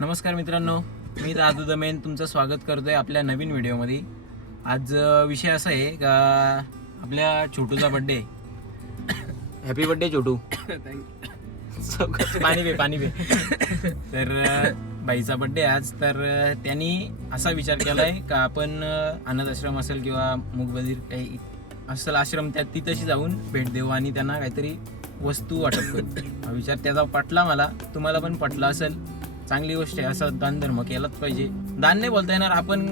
नमस्कार मित्रांनो, मी राजू दमेन तुमचं स्वागत करतोय आपल्या नवीन व्हिडिओमध्ये. आज विषय असा आहे का आपल्या छोटूचा बड्डे. हॅपी बड्डे छोटू. पाणी पे. तर बाईचा बड्डे आज. तर त्यांनी असा विचार केलाय का आपण अनाथ आश्रम असेल किंवा मूकबधीर काही असेल आश्रम तिथंशी जाऊन भेट देऊ आणि त्यांना काहीतरी वस्तू वाटप करू. हा विचार त्याचा पटला मला, तुम्हाला पण पटला असेल. चांगली गोष्ट आहे, असं दान धर्म केलाच पाहिजे. दान नाही बोलता येणार, आपण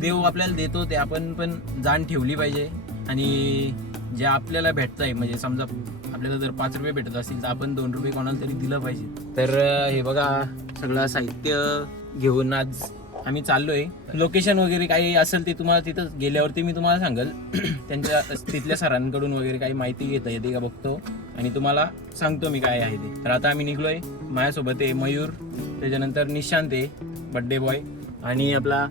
देव आपल्याला देतो ते आपण पण जाण ठेवली पाहिजे. आणि जे आपल्याला भेटत आहे, म्हणजे समजा आपल्याला जर 5 रुपये भेटत असतील तर आपण 2 रुपये कोणाला तरी दिलं पाहिजे. तर हे बघा सगळं साहित्य घेऊन आज आम्ही चाललोय. लोकेशन वगैरे काही असेल ते तुम्हाला तिथं गेल्यावरती मी तुम्हाला सांगेल. त्यांच्या तिथल्या सरांकडून वगैरे काही माहिती घेता येते का बघतो आणि तुम्हाला सांगतो मी काय आहे ते. तर आता आम्ही निघलोय. माझ्यासोबत आहे मयूर, त्याच्यानंतर निशांत आहे बड्डे बॉय, आणि आपला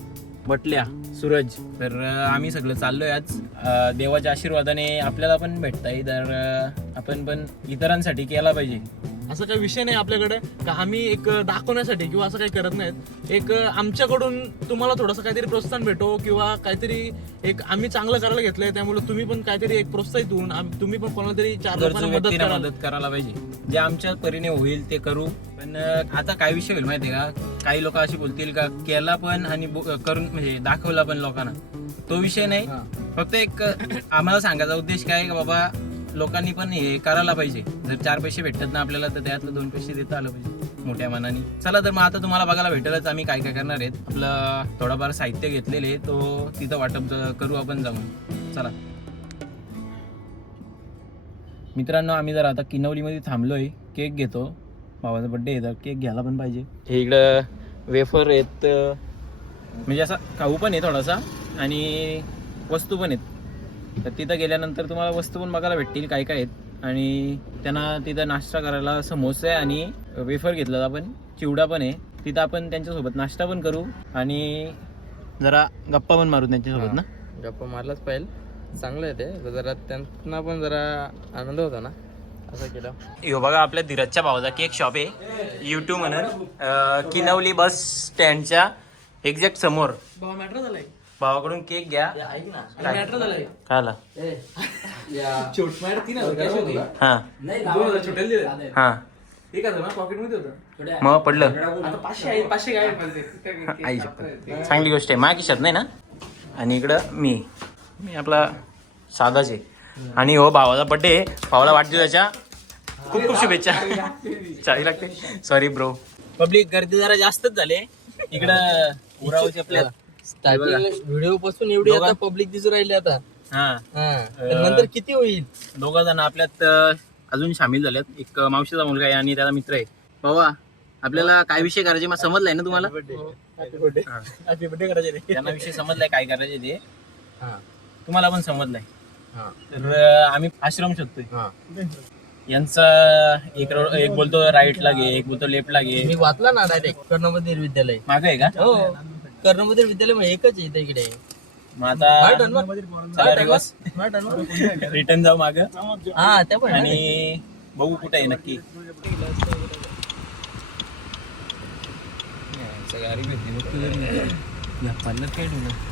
बटल्या सूरज. तर आम्ही सगळं चाललोय आज. देवाच्या आशीर्वादाने आपल्याला पण भेटताय, तर आपण पण इतरांसाठी केला पाहिजे. असं काही विषय नाही आपल्याकडे का आम्ही एक दाखवण्यासाठी किंवा असं काही करत नाहीत. एक आमच्याकडून तुम्हाला थोडंसं काहीतरी प्रोत्साहन भेटो किंवा काहीतरी एक आम्ही चांगलं करायला घेतलंय, त्यामुळे तुम्ही पण काहीतरी एक प्रोत्साहित होऊन तुम्ही पण कोणाला तरी 4 लोकांना मदत करायला पाहिजे. जे आमच्या परीने होईल ते करू. पण आता काय विषय होईल माहितीये का, काही लोक अशी बोलतील का केला पण आणि करून म्हणजे दाखवला पण लोकांना. तो विषय नाही, फक्त एक आम्हाला सांगायचा उद्देश काय का बाबा लोकांनी पण हे करायला पाहिजे. जर 4 पैसे भेटतात ना आपल्याला, तर त्यातलं 2 पैसे देता आलं पाहिजे मोठ्या मनाने. चला तर मग आता तुम्हाला बघायला भेटेलच आम्ही काय काय करणार आहेत. आपलं थोडाफार साहित्य घेतलेले तो तिथं वाटप करू आपण जाऊन. चला मित्रांनो, आम्ही जर आता किनवलीमध्ये थांबलोय. केक घेतो, भावाचा बड्डे आहे तर केक घ्यायला पण पाहिजे. हे इकडं वेफर आहेत, म्हणजे असा खाऊ पण आहे थोडासा आणि वस्तू पण आहेत. तर तिथं गेल्यानंतर तुम्हाला वस्तू पण बघायला भेटतील काय काय आहेत. आणि त्यांना तिथं नाश्ता करायला समोसे आणि वेफर घेतलं आपण, चिवडा पण आहे. तिथं आपण त्यांच्यासोबत नाश्ता पण करू आणि जरा गप्पा पण मारू त्यांच्यासोबत ना. गप्पा मारलाच पाहिजे, चांगलं आहे ते. जरा त्यांना पण जरा आनंद होता ना असं केलं. यो बघा आपल्या धीरजच्या भावाचा केक शॉप आहे, YouTube म्हणून, किनवली बस स्टँडच्या एक्झॅक्ट समोर. बाबा मॅटर झालाय, भावाकडून केक घ्या. ऐक ना, मॅटर झालाय. काय आला? छोट मॅटर 3000 होती. हा 2000 छोट्याला दिले. हा 1000 ना पॉकेट मध्ये होतं. मग पडलं. आता 500 आहे, 500 काय आई शपथ. चांगली गोष्ट आहे. माझ्या खिशात नाही ना. आणि इकडं मी आपला साधाच आहे. आणि हो भावाचा बड्डे, भावाला वाढदिवसाच्या खूप खूप शुभेच्छा. चावी लागते, सॉरी ब्रो. पब्लिक गर्दी जरा जास्तच झाले इकडं उरावच्या आपल्या. व्हिडिओ पासून एवढी आता पब्लिक दिसून राहिली आता. हा नंतर किती होईल. 2 जण आपल्यात अजून सामील झाल्यात. एक मावशीचा मुलगा आहे आणि त्याचा मित्र आहे. बाबा आपल्याला काय विषय करायचे मग समजलाय ना तुम्हाला. हॅपी बर्थडे करायचे रे. त्यांना विषय समजलाय काय करायचे ते, तुम्हाला पण समजलाय. हा. तर आम्ही आश्रम शोधतोय. यांचा एक बोलतो राईटला घे, एक बोलतो लेफ्टला घे. मी वाचला ना डायरेक्ट कर्णमंदिर विद्यालय. मागे आहे का? हो, कर्णमंदिर विद्यालय मग एकच आहे इथे इकडे. मग आता रिवर्स रिटर्न जाऊ माग हा त्या पण आणि बघू कुठे आहे नक्की.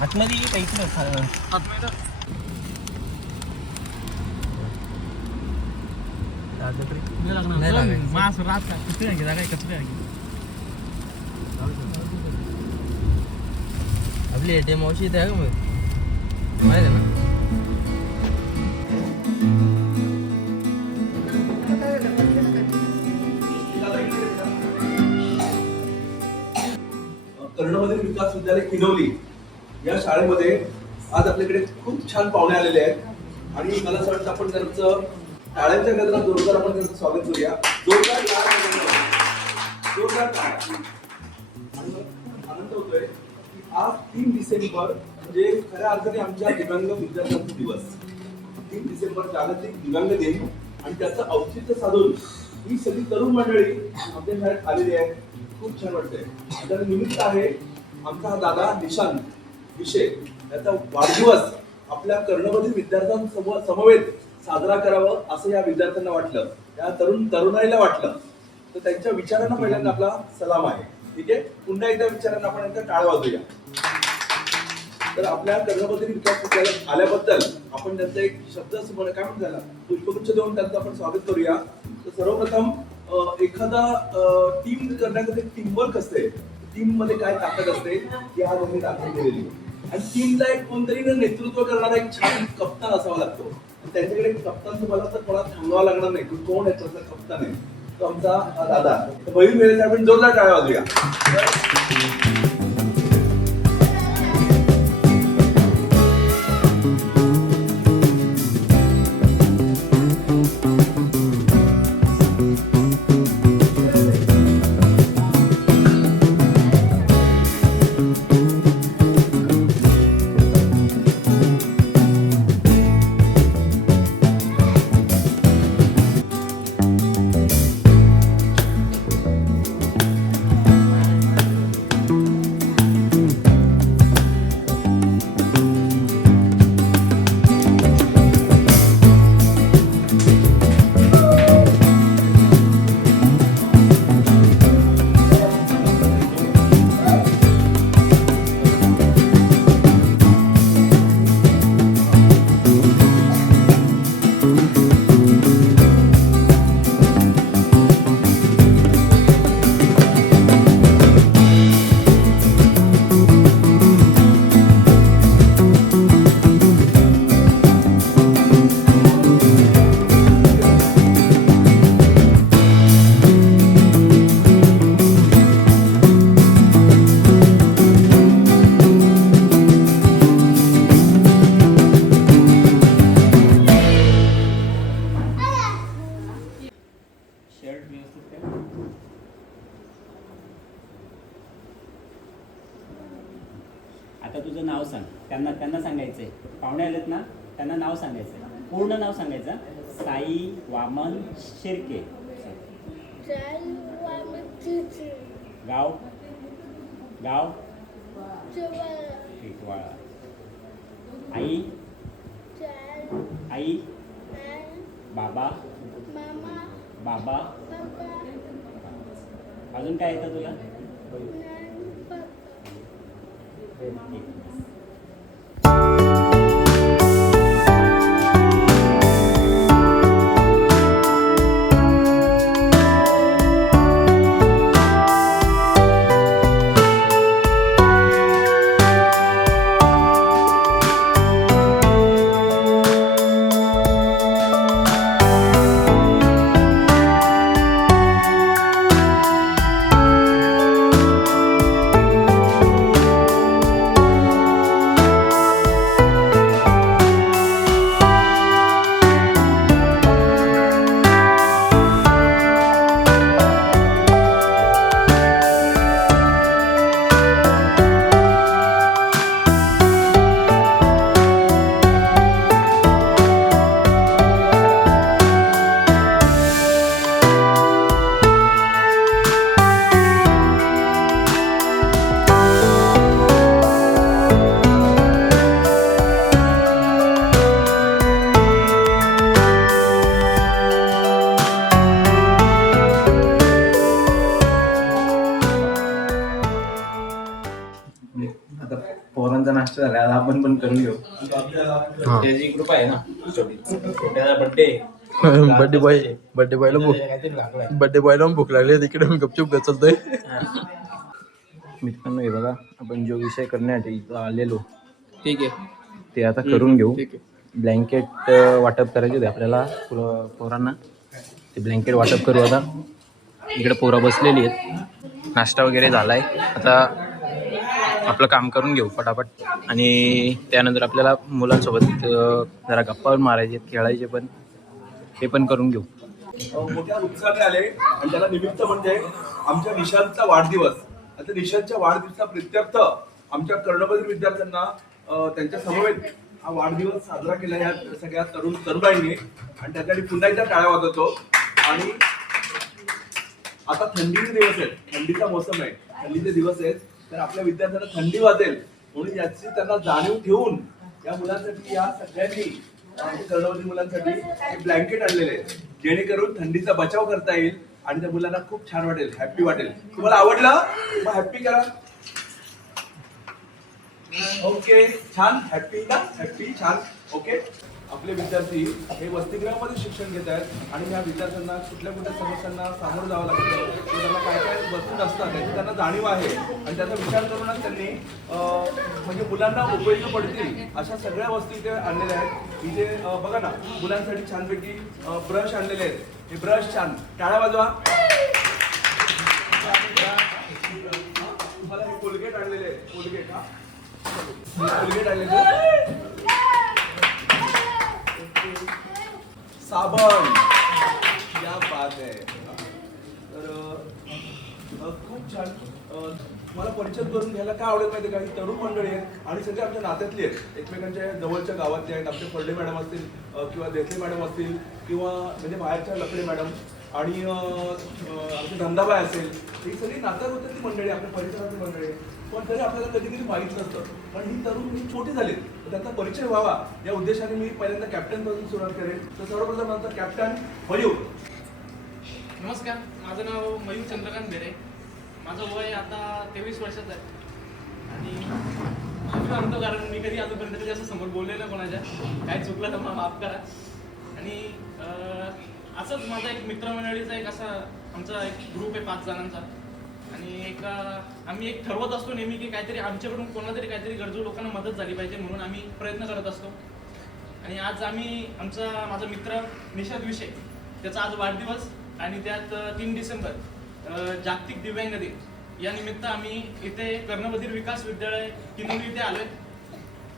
आतमध्ये काहीच आपली एटीएम मावशी इथे आहे का मग माहिती आहे ना. कर्णमंदिर विकास विद्यालय किनवली या शाळेमध्ये आज आपल्याकडे खूप छान पाहुणे आलेले आहेत आणि मला असं वाटतं आपण त्यांचं टाळ्यांच्या गजरात जोरदार आपण त्यांचं स्वागत करूया. जोरदार आनंद होतोय की आज 3 डिसेंबर म्हणजे खऱ्या अर्थाने आमच्या दिव्यांग विद्यार्थ्यांचा दिवस. 3 डिसेंबर जागतिक दिव्यांग दिन आणि त्याचं औचित्य साधून ही सगळी तरुण मंडळी आपल्या शाळेत आलेली आहे. खूप छान वाटतंय. त्याचं निमित्त आहे आमचा हा दादा निशांत विषय, त्याचा वाढदिवस आपल्या कर्णमधील विद्यार्थ्यांसमवेत साजरा करावं असं या विद्यार्थ्यांना वाटलं, या तरुणाईला वाटलं. तर त्यांच्या विचारांना पहिल्यांदा आपला सलाम आहे. ठीक आहे, पुन्हा एकदा विचारांना आपण एकदा टाळ वाजूया. तर आपल्या कर्णबधिर विकास विद्यालयात आल्याबद्दल आपण त्यांचा एक शब्द काय म्हणतो त्याला पुष्पगुच्छ देऊन त्यांचं आपण स्वागत करूया. तर सर्वप्रथम एखादा टीम करण्यासाठी टीमवर्क असते, टीम मध्ये काय ताकद असते ही आज आम्ही दाखवून दिलेली. आणि टीमला एक कोणतरी नेतृत्व करणारा एक छान कप्तान असावा लागतो. त्यांच्याकडे कप्तान तुम्हाला तर कोणाला सांगावं लागणार नाही की कोण आहे त्याचा कप्तान आहे, तो आमचा दादा. तर बैल वेळेस आपण जोरदार टाळ्या वाजूया. आता तुझं नाव सांग. त्यांना त्यांना सांगायचंय, पाहुणे आलेत ना, त्यांना नाव सांगायचं, पूर्ण नाव सांगायचं. साई वामन शिर्के. गाव गाव टिटवाळा. आई आई बाबा बाबा. अजून काय येतं तुला? आता पोरांचा नाश्ता झाला, आता आपण पण करून घेऊ. त्याची कृपा आहे ना, छोट्याचा बर्थडे बर्थडे बॉयला भूक लागली, तिकडे मी गपचूप गचलतोय. मित्रांनो हे बघा, आपण जो विषय करण्यासाठी इथं आलेलो ठीक आहे, ते आता करून घेऊ. ठीक आहे. ब्लँकेट वाटप करायचे होते आपल्याला पोरांना, ते ब्लँकेट वाटप करू. आता इकडे पोरं बसलेली आहेत, नाश्ता वगैरे झाला आहे. आता आपलं काम करून घेऊ पटापट, आणि त्यानंतर आपल्याला मुलांसोबत जरा गप्पा मारायचे, खेळायचे पण, ते पण करून घेऊ. मोठ्या उत्साहाने आले आणि त्याला निमित्त म्हणजे आमच्या निशांतचा वाढदिवस. आता निशांतच्या वाढदिवसा प्रित्यर्थ आमच्या कर्णबधिर विद्यार्थ्यांना त्यांच्या समवेत हा वाढदिवस साजरा केला या सगळ्या तरुणाईने, आणि त्यासाठी पुन्हा एकदा टाळ्या वाजवतो. आणि आता थंडीचे दिवस आहेत, थंडीचा मोसम आहे, थंडीचे दिवस आहेत, तर आपल्या विद्यार्थ्यांना थंडी वाजेल म्हणून याची त्यांना जाणीव ठेवून या मुलांसाठी, या सगळ्यांनी कर्णबधिर मुलांसाठी ब्लँकेट आणलेले आहेत, जेणेकरून थंडीचा बचाव करता येईल आणि त्या मुलांना खूप छान वाटेल, हॅप्पी वाटेल. तुम्हाला आवडलं? मग हॅप्पी करा. ओके, छान, हॅप्पी ना, हॅप्पी, छान. ओके. आपले विद्यार्थी हे वसतिगृहामध्ये शिक्षण घेत आहेत आणि ह्या विद्यार्थ्यांना कुठल्या कुठल्या समस्यांना सामोरं जावं लागतं, त्यांना काय काय वस्तू नसतात त्याची त्यांना जाणीव आहे आणि त्याचा विचार करूनच त्यांनी म्हणजे मुलांना उपयोगी पडतील अशा सगळ्या वस्तू इथे आणलेल्या आहेत. इथे बघा ना, मुलांसाठी छानपैकी ब्रश आणलेले आहेत. हे ब्रश छान, टाळ्या वाजवा. तुम्हाला हे कोलगेट आणलेले आहेत, कोलगेट. हा, कोलगेट आणलेले आहेत. साबण, क्या बात आहे. तर खूप छान. मला परिचय करून घ्यायला काय आवडेल माहिती का, ही तरुण मंडळी आहेत आणि सगळे आमच्या नात्यातली आहेत, एकमेकांच्या जवळच्या गावातले आहेत. आमचे फळडे मॅडम असतील किंवा देसले मॅडम असतील किंवा म्हणजे बाहेरच्या लकडे मॅडम आणि आमचे धंदाबाई असेल, ही सगळी नात्यात होते ती मंडळी, आपल्या परिसरातली मंडळी. पण तरी आपल्याला कधी कधी माहीत नसतं. पण ही तरुण ही छोटी झाली, तर त्यांचा परिचय व्हावा या उद्देशाने मी पहिल्यांदा कॅप्टन पासून सुरुवात करेन. तर सर्वप्रथम आमचा कॅप्टन मयूर. नमस्कार, माझं नाव मयूर चंद्रकांत बेरे. माझं वय आता 23 वर्षाचं आहे आणि माफी मागतो कारण मी कधी अजूनपर्यंत कधी असं समोर बोललेलं नाही कोणाच्या. काय चुकलं तर मला माफ करा. आणि असंच माझा एक मित्रमंडळीचा एक असा आमचा एक ग्रुप आहे 5 जणांचा आणि आम्ही एक ठरवत असतो नेहमी की काहीतरी आमच्याकडून कोणाला तरी काहीतरी गरजू लोकांना मदत झाली पाहिजे म्हणून आम्ही प्रयत्न करत असतो. आणि आज माझा मित्र निषाद विषय त्याचा आज वाढदिवस आणि त्यात 3 डिसेंबर जागतिक दिव्यांग दिन या निमित्त आम्ही इथे कर्णबधीर विकास विद्यालय किनवली इथे आलोय.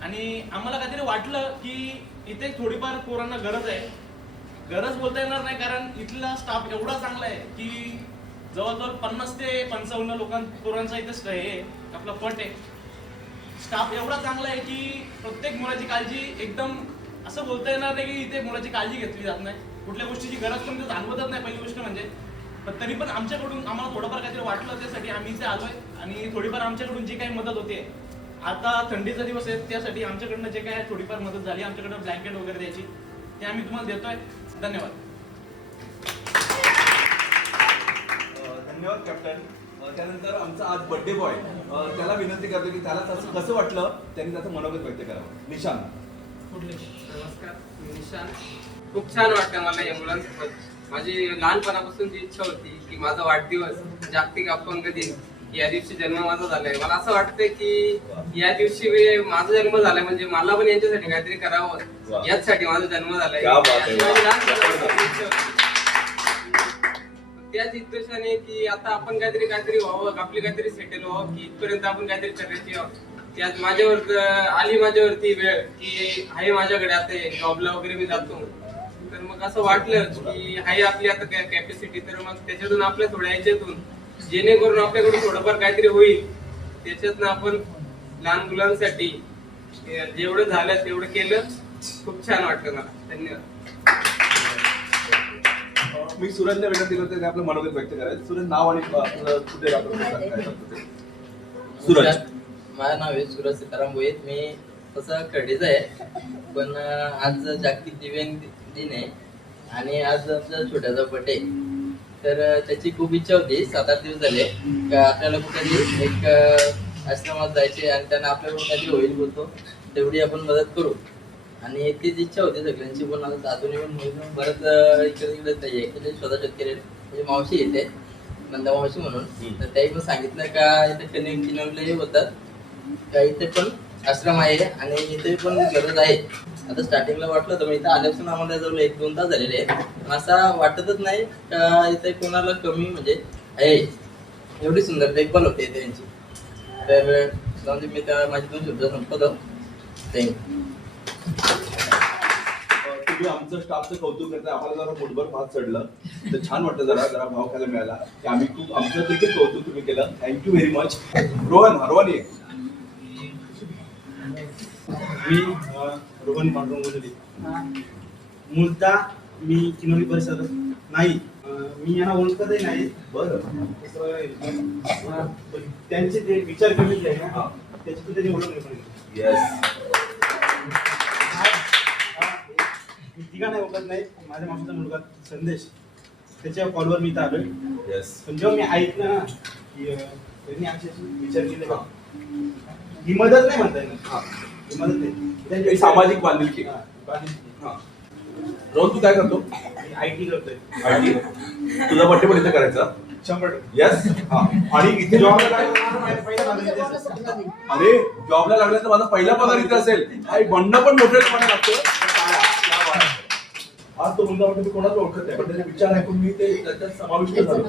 आणि आम्हाला काहीतरी वाटलं की इथे थोडीफार पोरांना गरज आहे. गरज बोलता येणार नाही कारण इथला स्टाफ एवढा चांगला आहे की जवळजवळ 50 ते 55 पोरांचा इथे हे आपला पट आहे. स्टाफ एवढा चांगला आहे की प्रत्येक मुलाची काळजी एकदम असं बोलता येणार नाही की इथे मुलाची काळजी घेतली जात नाही. कुठल्या गोष्टीची गरज पण जाणवतच नाही पहिली गोष्ट म्हणजे. पण तरी पण आमच्याकडून आम्हाला थोडंफार काहीतरी वाटलं त्यासाठी आम्ही इथे आलोय आणि थोडीफार आमच्याकडून जी काही मदत होते, आता थंडीचा दिवस आहे त्यासाठी आमच्याकडनं जे काय थोडीफार मदत झाली, आमच्याकडनं ब्लँकेट वगैरे द्यायची ते आम्ही तुम्हाला देतोय. धन्यवाद. धन्यवाद कॅप्टन. त्यानंतर आमचा आज बर्थडे बॉय, त्याला विनंती करतो की त्याला कसं वाटलं त्यांनी त्याचं मनोगत व्यक्त करावं. निशांत. नमस्कार, मी निशांत. खूप छान वाटतं मला या मुलांसोबत. माझी लहानपणापासून जी इच्छा होती की माझा वाढदिवस जागतिक अपंग दिन या दिवशी जन्म माझा झालाय. मला असं वाटतंय की या दिवशी माझा जन्म झालाय म्हणजे मला पण यांच्यासाठी काहीतरी करावं, याचसाठी माझा जन्म झालाय. त्याच उद्देशाने की आता आपण काहीतरी व्हावं, आपली काहीतरी सेटल व्हावं, की इथपर्यंत आपण काहीतरी करायची व्हावं. त्यात माझ्यावरती वेळ की आहे माझ्याकडे आता जॉबला वगैरे मी जातो, तर मग असं वाटलं की आहे आपली आता कॅपॅसिटी, तर मग त्याच्यातून आपल्या थोड्या ह्याच्यातून जेणेकरून आपल्याकडून थोडंफार काहीतरी होईल, त्याच्यातनं आपण लहान मुलांसाठी जेवढं झालं तेवढं केलं. खूप छान वाटतं मला. धन्यवाद. मी सूरजला विनंती करतो आपलं मनोगत व्यक्त करायचं. सूरज, नाव आणि कुठे राहतो? सूरज. माझं नाव आहे सूरज सीताराम भोईर. मी तसं खडीचा आहे, पण आज जागतिक दिव्यांग दिन आहे आणि आज आमच्या छोट्याचा बर्थडे आहे. तर त्याची खूप इच्छा होती, 7-8 दिवस झाले का आपल्याला कुठेतरी एक आश्रमात जायचे आणि त्यांना आपल्याकडून काहीतरी होईल बोलतो तेवढी आपण मदत करू. आणि तीच इच्छा होती सगळ्यांची, पण आता अजूनही पण होईल. बरंच इकडे तिकडे नाही आहे, स्वतः शेतकरी म्हणजे मावशी येते नंदा मावशी म्हणून, तर त्याही पण सांगितलं का इथे किनवले होतात का इथे पण आश्रम आहे आणि इथे पण गरज आहे. आता स्टार्टिंगला वाटलं होतं, पण इथं आल्यापासून आम्हाला जवळ 1-2 तास झालेले आहेत, पण असं वाटतच नाही का इथे कोणाला कमी म्हणजे आहे. एवढी सुंदर देखभाल होते इथे त्यांची. तर मी तर माझी 2 शब्द संपवतो. थँक्यू. तुम्ही आमचं स्टाफचं कौतुक करता, आम्हाला जरा पोटभर भात चढलं तर छान वाटतं, जरा भाव खायला मिळाला की आम्ही खूप आमचं देखील कौतुक तुम्ही केलं. Thank you very much. रोहन ये. मी रोहन पांडुरंग गोजले. मूलतः मी किनवली परिसरात नाही, मी यांना ओळखतही नाही. बरं. त्यांचे जे विचार केलेले आहे ना त्याची पण त्यांनी ओळख नाही. येस. मी तिघा नाही ओळखत नाही. माझ्या मावशीचा मुलगा संदेश त्याच्या कॉलवर मी इथं आलोय. येस. पण जेव्हा मी ऐकलं ना की त्यांनी असे विचार केले का ही मदत नाही म्हणता येणार. ही मदत नाही, एक सामाजिक बांधिलकी. हा, बांधिलकी. हा. रोहन तू काय करतो? मी IT करतोय. IT. तुझा बर्थडे पण इथे करायचा? 100%. येस. हा. आणि इथे जॉबला लागला माझा पहिला पगार इथे असेल. अरे जॉबला लागल्यानंतर माझा पहिला पगार इथे असेल. काही म्हणणं पण मोठेपणा लागतं. आज तो मुलगा म्हणजे मी कोणाच ओळखत नाही, पण त्याचे विचार ऐकून मी ते त्याच्यात समाविष्ट झालो.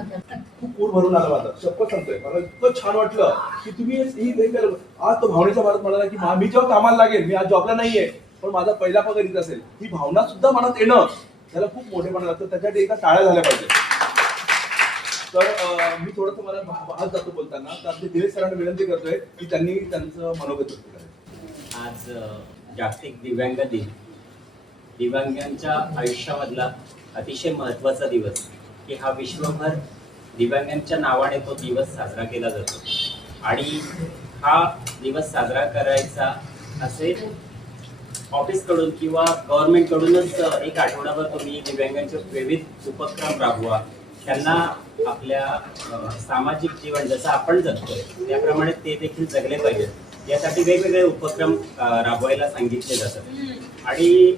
खूप पूर भरून आला माझा. शपथ सांगतोय, मला इतकं छान वाटलं की तुम्ही ही हे केलं. आज तो भावनेचा भारत म्हणाला की मी जेव्हा कामाला लागेल, मी आज जॉबला नाहीये, पण माझा पहिला पगार इथे असेल. ही भावना सुद्धा मनात येणं त्याला खूप मोठेपणा लागतं. त्याच्यासाठी एका टाळ्या झाल्या पाहिजे. तर मी थोडंसं मला आज जातो बोलताना, तर आमचे दिनेश सरांना विनंती करतोय की त्यांनी त्यांचं मनोगत व्यक्त करावं. आज जागतिक दिव्यांग दिन, दिव्यांगांच्या आयुष्यामधला अतिशय महत्त्वाचा दिवस, की हा विश्वभर दिव्यांगांच्या नावाने तो दिवस साजरा केला जातो. आणि हा दिवस साजरा करायचा असे ऑफिसकडून किंवा गव्हर्नमेंटकडूनच एक आठवडाभर तुम्ही दिव्यांगांचे विविध उपक्रम राबवा. त्यांना आपल्या सामाजिक जीवन जसं आपण जगतोय त्याप्रमाणे ते देखील जगले पाहिजेत, यासाठी वेगवेगळे उपक्रम राबवायला सांगितले जातात. आणि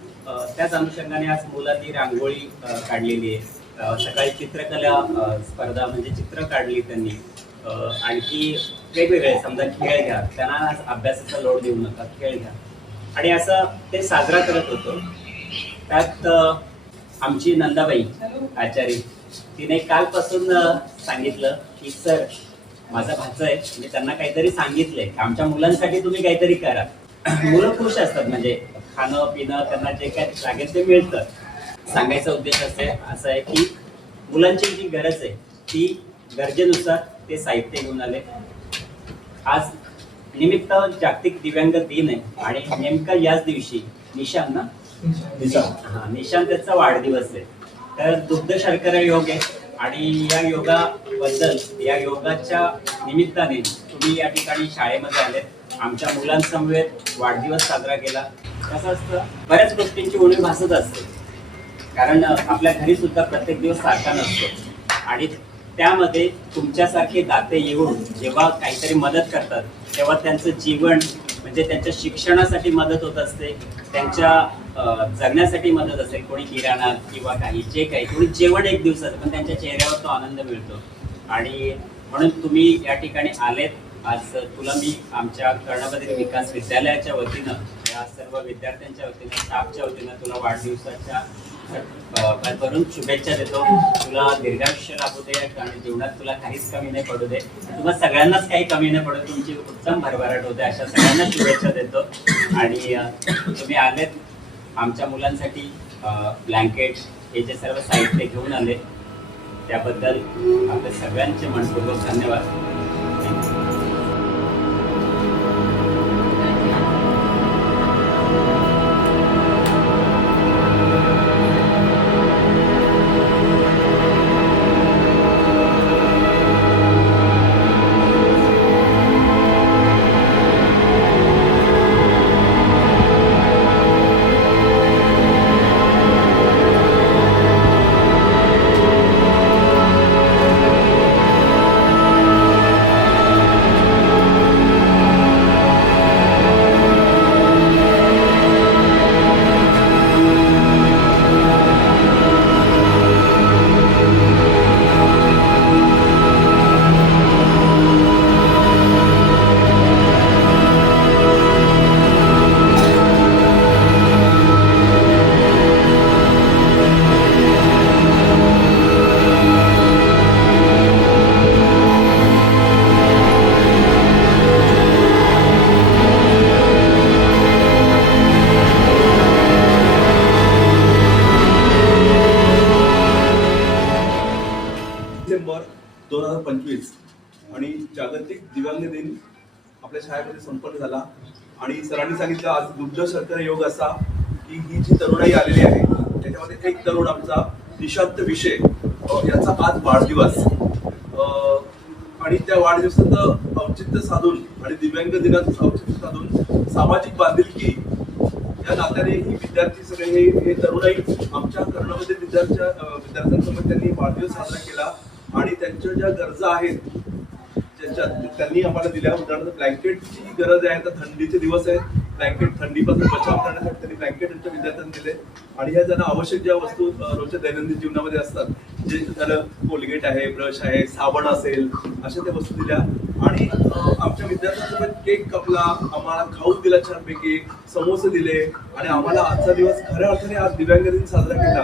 त्याच अनुषंगाने आज मुलांनी रांगोळी काढलेली आहे. सकाळी चित्रकला स्पर्धा म्हणजे चित्र काढली त्यांनी. आणखी वेगवेगळे समजा खेळ घ्या, त्यांना अभ्यासाचा लोड देऊ नका, खेळ घ्या. आणि असं ते साजरा करत होतो. त्यात आमची नंदाबाई आचार्य तिने कालपासून सांगितलं की सर माझा भाचा आहे, मी त्यांना काहीतरी सांगितलंय आमच्या मुलांसाठी तुम्ही काहीतरी करा. मुलं खुश असतात, म्हणजे खाणं पिणं त्यांना जे काय लागेल ते मिळतं. सांगायचा उद्देश असा आहे की मुलांची जी गरज आहे ती गरजेनुसार ते साहित्य घेऊन आले. आज निमित्त जागतिक दिव्यांग दिन आहे आणि नेमका याच दिवशी निशांत त्याचा वाढदिवस आहे. तर दुग्ध शर्करा योग आहे आणि या योगाबद्दल, या योगाच्या निमित्ताने तुम्ही या ठिकाणी शाळेमध्ये आले, आमच्या मुलांसमवेत वाढदिवस साजरा केला. कसं असतं, बऱ्याच गोष्टींची उणीव भासत असते, कारण आपल्या घरी सुद्धा प्रत्येक दिवस सारखा नसतो. आणि त्यामध्ये तुमच्यासारखे दाते येऊन जेव्हा काहीतरी मदत करतात तेव्हा त्यांचं जीवन म्हणजे त्यांच्या शिक्षणासाठी मदत होत असते, त्यांच्या जगण्यासाठी मदत असते. कोणी किराणा किंवा काही जे काही, कोणी जेवण एक दिवसाचं, पण त्यांच्या चेहऱ्यावर तो आनंद मिळतो. आणि म्हणून तुम्ही या ठिकाणी आलेत. आज तुला मी आमच्या कर्णबधिर विकास विद्यालयाच्या वतीनं, या सर्व विद्यार्थ्यांच्या वतीनं, स्टाफच्या वतीनं तुला वाढदिवसाच्या भरभरून शुभेच्छा देतो. तुला दीर्घायुष्य लाभू दे आणि जीवनात तुला काहीच कमी नाही पडू दे. तुम्हाला सगळ्यांनाच काही कमी नाही पडू, तुमची उत्तम भरभराट होते, अशा सगळ्यांना शुभेच्छा देतो. आणि तुम्ही आलेत आमच्या मुलांसाठी ब्लँकेट हे जे सर्व साहित्य घेऊन आले त्याबद्दल आपल्या सगळ्यांचे मनपूर्वक धन्यवाद. डिसेंबर 2025 आणि जागतिक दिव्यांग दिन आपल्या शाळेमध्ये संपन्न झाला. आणि सरांनी सांगितलं आज दुग्ध शर्करा योग असा की ही जी तरुणाई आलेली आहे त्याच्यामध्ये एक तरुण आमचा निशांत विषय याचा आज वाढदिवस. आणि त्या वाढदिवसाचं औचित्य साधून आणि दिव्यांग दिनाचं औचित्य साधून सामाजिक बांधिलकी या नात्याने ही विद्यार्थी सगळे हे तरुणाई आमच्या कर्णामध्ये विद्यार्थ्यांसोबत त्यांनी वाढदिवस साजरा केला आणि त्यांच्या ज्या गरजा आहेत त्यांनी आम्हाला दिल्या. उदाहरणार्थ ब्लँकेटची गरज आहे, आता थंडीचे दिवस आहेत, ब्लँकेट थंडीपासून बचाव करण्यासाठी त्यांनी ब्लँकेट त्यांच्या विद्यार्थ्यांना दिले. आणि ह्या ज्यांना आवश्यक ज्या वस्तू रोजच्या दैनंदिन जीवनामध्ये असतात, जे झालं कोलगेट आहे, ब्रश आहे, साबण असेल, अशा त्या वस्तू दिल्या. आणि आमच्या विद्यार्थ्यांसोबत केक कापला, आम्हाला खाऊ दिला छानपैकी, समोसे दिले. आणि आम्हाला आजचा दिवस खऱ्या अर्थाने आज दिव्यांग दिन साजरा केला.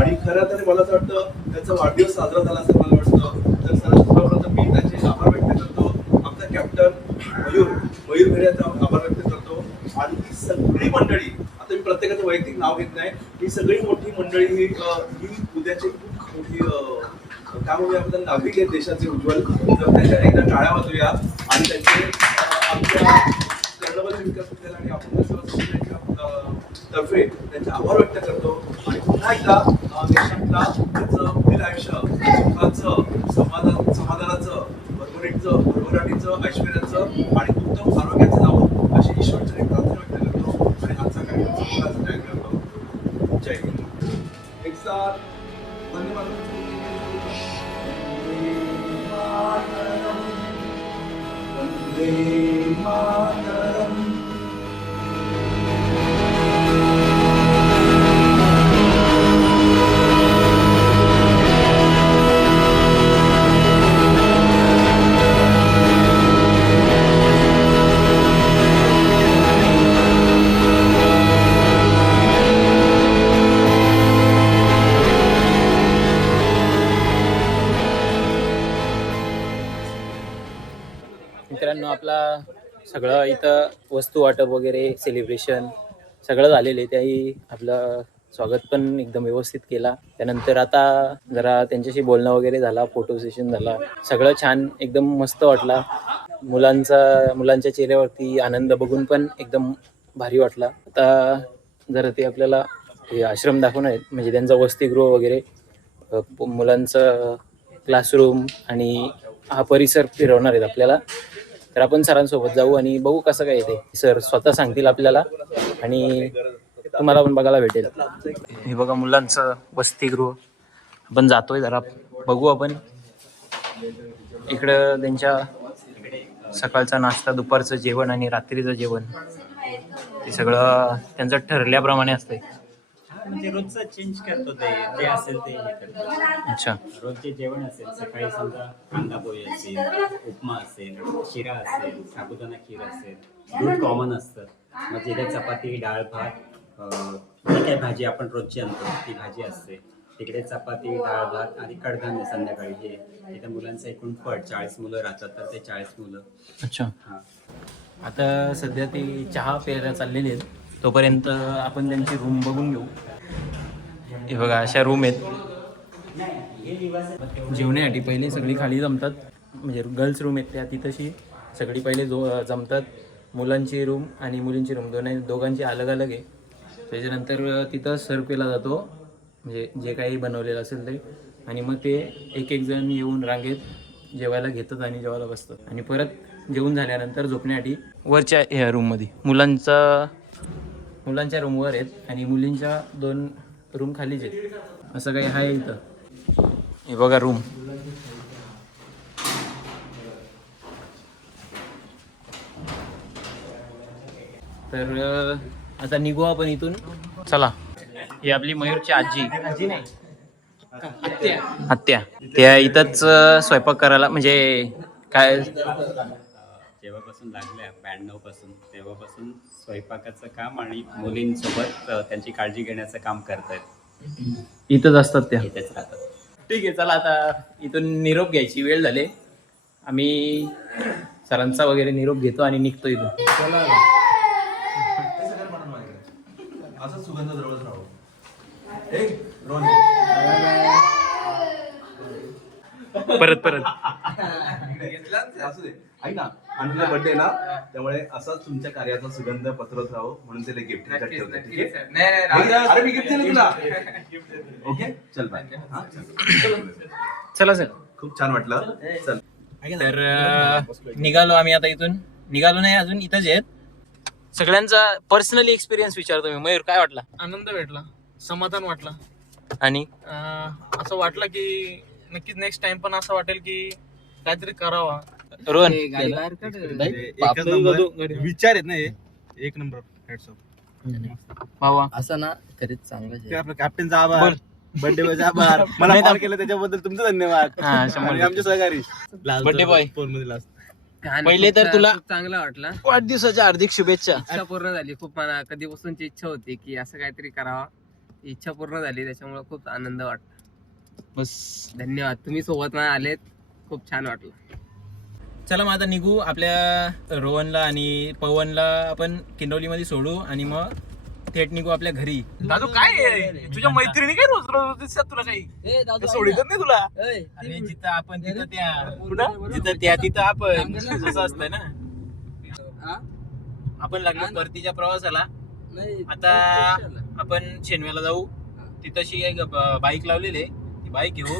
आणि खऱ्या अर्थाने मला असं वाटतं त्याचा वाढदिवस साजरा झाला असं मला वाटतं. तर सर्वप्रथम मी त्याचे आभार व्यक्त करतो. आमचा कॅप्टन मयूर भेड्याचा आभार व्यक्त करतो. आणि ही सगळी मंडळी, आता मी प्रत्येकाचं वैयक्तिक नाव घेत नाही, ही सगळी मोठी मंडळी ही उद्याची खूप मोठी काय म्हणूया आपण नागरिक आहेत देशाचे उज्ज्वल. तर त्यांच्या एकदा टाळ्या वाजूया आणि त्यांचे आमच्या कर्णबल विकास विद्यालय आणि आपण सर्व तर्फे त्यांचे आभार व्यक्त करतो. आणि पुन्हा एकदा देशातला त्यांचं पुढील आयुष्य सुखाचं, समाधानाचं, भरभराटीचं, ऐश्वर्याचं आणि उत्तम आरोग्याचं जावं अशी ईश्वरचरणी प्रार्थना व्यक्त करतो. आणि आजचा कार्यक्रम जाहीर करतो. जय हिंद. एक साथ वंदे मातरम. वंदे मातरम. मित्रांनो, आपला सगळं इथं वस्तू वाटप वगैरे सेलिब्रेशन सगळं झालेलं आहे. त्याही आपलं स्वागत पण एकदम व्यवस्थित केला. त्यानंतर आता जरा त्यांच्याशी बोलणं वगैरे झाला, फोटो सेशन झाला, सगळं छान एकदम मस्त वाटला. मुलांच्या चेहऱ्यावरती आनंद बघून पण एकदम भारी वाटला. आता जरा ते आपल्याला हे आश्रम दाखवणार आहेत, म्हणजे त्यांचं वसतिगृह वगैरे, मुलांचं क्लासरूम आणि हा परिसर फिरवणार आहेत आपल्याला. तर आपण सरांसोबत जाऊ आणि बघू कसं काय येते. सर स्वतः सांगतील आपल्याला आणि तुम्हाला पण बघायला भेटेल. हे बघा मुलांचं वसतिगृह, आपण जातोय, जरा बघू आपण. इकडं त्यांच्या सकाळचा नाश्ता, दुपारचं जेवण आणि रात्रीचं जेवण ते सगळं त्यांचं ठरल्याप्रमाणे असतंय. म्हणजे रोजचं चेंज करतो ते, जे असेल ते हे करतो. अच्छा. रोजचे जेवण असेल, सकाळी समजा कांदा पोहे असेल, उपमा असेल, शिरा असेल, साबुदाणा खीर असेल, दूध कॉमन असतं. मग तिथे चपाती, डाळ भात, जी काही भाजी आपण रोजची आणतो ती भाजी असते. तिकडे चपाती, डाळ भात आणि कडधान्य संध्याकाळी. हे इथं मुलांचं एकूण पट 40 मुलं राहतात, तर ते 40 मुलं. अच्छा. हां. आता सध्या ते चहा प्यायला चाललेले आहेत, तोपर्यंत आपण त्यांची रूम बघून घेऊ. हे बघा अशा रूम आहेत. जेवण्यासाठी पहिले सगळी खाली जमतात, म्हणजे गर्ल्स रूम आहेत त्या तिथंशी सगळी पहिले जमतात. मुलांची रूम आणि मुलींची रूम दोघांची अलग अलग आहे. त्याच्यानंतर तिथं सर्व केला जातो, म्हणजे जे काही बनवलेलं असेल ते. आणि मग ते एक एक जण येऊन रांगेत जेवायला घेतात आणि जेवायला बसतात. आणि परत जेवून झाल्यानंतर झोपण्यासाठी वरच्या ह्या रूममध्ये मुलांच्या रूमवर आहेत आणि मुलींच्या 2 रूम खालीच आहेत. असं काही आहे इथं. हे बघा रूम. तर आता निघू आपण इथून. चला. ही आपली मयूरची आजी नाही, आत्या. त्या इथंच स्वयंपाक करायला, म्हणजे काय जेव्हापासून लागल्या 92 पासून तेव्हापासून स्वयंपाकाचं काम आणि मुलींसोबत त्यांची काळजी घेण्याचं काम करतायत. इथंच असतात त्या. इथेच राहतात. ठीक आहे, चला आता इथून निरोप घ्यायची वेळ झाली. आम्ही सरांचा वगैरे निरोप घेतो आणि निघतो इथून. असं सुगंध जवळच राहू. परत असू दे. ऐक ना, आणला बर्थडे ना, त्यामुळे असाच तुमच्या कार्याचा सुगंध पसरत राहू म्हणून त्याला गिफ्ट ठेवतो. ठीक आहे? अरे मी गिफ्ट दिलं तुला. ओके, चल बाय. चला सर. खूप छान वाटलं. चल. तर निघालो आम्ही आता इथून. निघालो नाही अजून, इथंच आहेत. सगळ्यांचा पर्सनली एक्सपिरियन्स विचारतो मी. मयूर, काय वाटला? आनंद भेटला, समाधान वाटला. आणि असं वाटलं की नक्कीच नेक्स्ट टाइम पण असं वाटेल की काहीतरी करावा. रोहन, एकच नंबर विचार आहेत ना हे. एक नंबर हॅट्स ऑफ. भावा असं ना खरीच चांगलं ते आपलं कॅप्टनचा आभार, बोल. बर्थडे बॉयचा आभार, मला नाही कॉल तर- केलं त्याच्याबद्दल तुमचं धन्यवाद. हा, शंभर आणि आमचे सहकारी Birthday boy. फोन मध्ये लास्ट. पहिले तर तुला चांगला वाटला. वाढदिवसाच्या हार्दिक शुभेच्छा. इच्छा पूर्ण झाली. खूप मला कधीपासूनची इच्छा होती की असं काहीतरी करावा. इच्छा पूर्ण झाली, त्याच्यामुळे खूप आनंद वाटला. बस, धन्यवाद, तुम्ही सोबत मला आलेत, खूप छान वाटलं. चला मग आता निघू. आपल्या रोहनला आणि पवनला आपण किंडवलीमध्ये सोडू आणि मग थेट निघू आपल्या घरी. दादू काय आहे? तुझ्या मैत्रिणी काय रोज रोज दिसतात तुला काही? ते सोडितच नाही तुला. अरे जिथं आपण तिथं त्या, जिथं त्या तिथं आपण, असं असतंय ना. आपण लागलो परतीच्या प्रवासाला. आता आपण शेनव्याला जाऊ. तिथंशी एक बाईक लावलेली आहे, ती बाईक घेऊ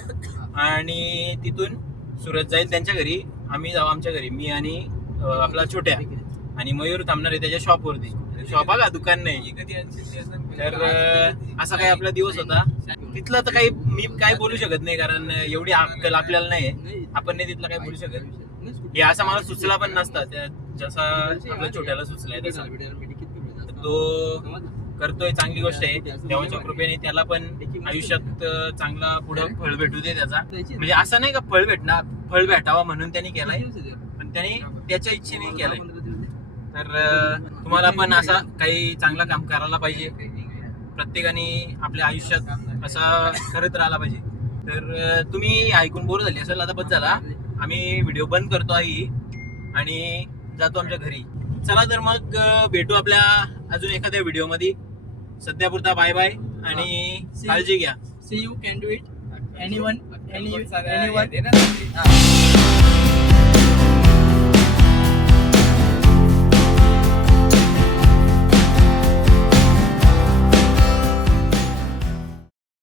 आणि तिथून सुरत जाईल त्यांच्या घरी. आम्ही जाऊ आमच्या घरी, मी आणि आपला छोट्या. आणि मयूर थांबणार आहे त्याच्या शॉपवरती. शॉप बघा, दुकान नाही. तर असा काही आपला दिवस होता. तिथलं तर काही मी काय बोलू शकत नाही, कारण एवढी अक्कल आपल्याला नाही. आपण नाही तिथलं काही बोलू शकत. हे असं मला सुचला पण नसता, जसा आपल्या छोट्याला सुचलाय तसा. तो करतोय, चांगली गोष्ट आहे. देवाच्या कृपेने त्याला पण आयुष्यात चांगला पुढं फळ भेटू दे त्याचा. म्हणजे असं नाही का फळ भेटावा म्हणून त्यांनी केलाय, पण त्याने त्याच्या इच्छेने केलाय. तर तुम्हाला पण असा काही चांगलं काम करायला पाहिजे. प्रत्येकाने आपल्या आयुष्यात असा करत राहायला पाहिजे. तर तुम्ही ऐकून बोर झाली असेल, आता बस झाला. आम्ही व्हिडिओ बंद करतो आहे आणि जातो आमच्या घरी. चला तर मग भेटू आपल्या अजून एखाद्या व्हिडिओमध्ये. सध्यापुरता बाय बाय आणि काळजी घ्या. See you can do it. Anyone.